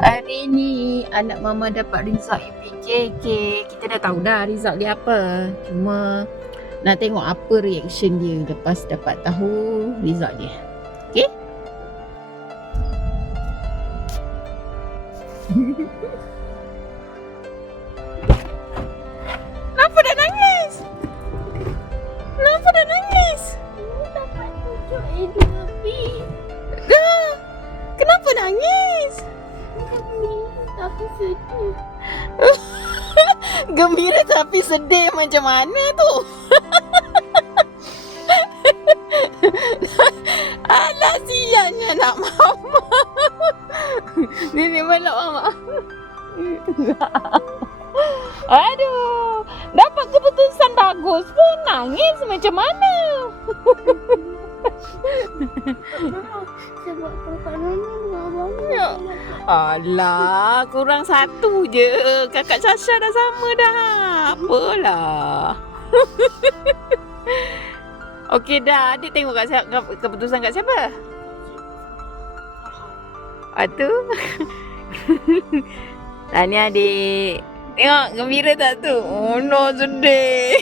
Hari ni anak mama dapat result UPKK. Kita dah tahu dah result dia apa. Cuma nak tengok apa reaction dia lepas dapat tahu result dia. Okay? Kenapa dah nangis? Kenapa dah nangis? Dapat 7A2B. Dah. Kenapa nangis? Tapi sedih. Gembira tapi sedih macam mana tu? Alah, siannya anak mama. Nenek balap mama. Aduh, dapat keputusan bagus pun nangis macam mana? Sebab kakak Nana marah Ya. Alah, kurang satu je. Kakak Sasha dah sama dah. Apalah. Okey dah, adik tengok keputusan kat siapa? Tu. Tahniah adik. Tengok, gembira tak tu? Oh no, sedih.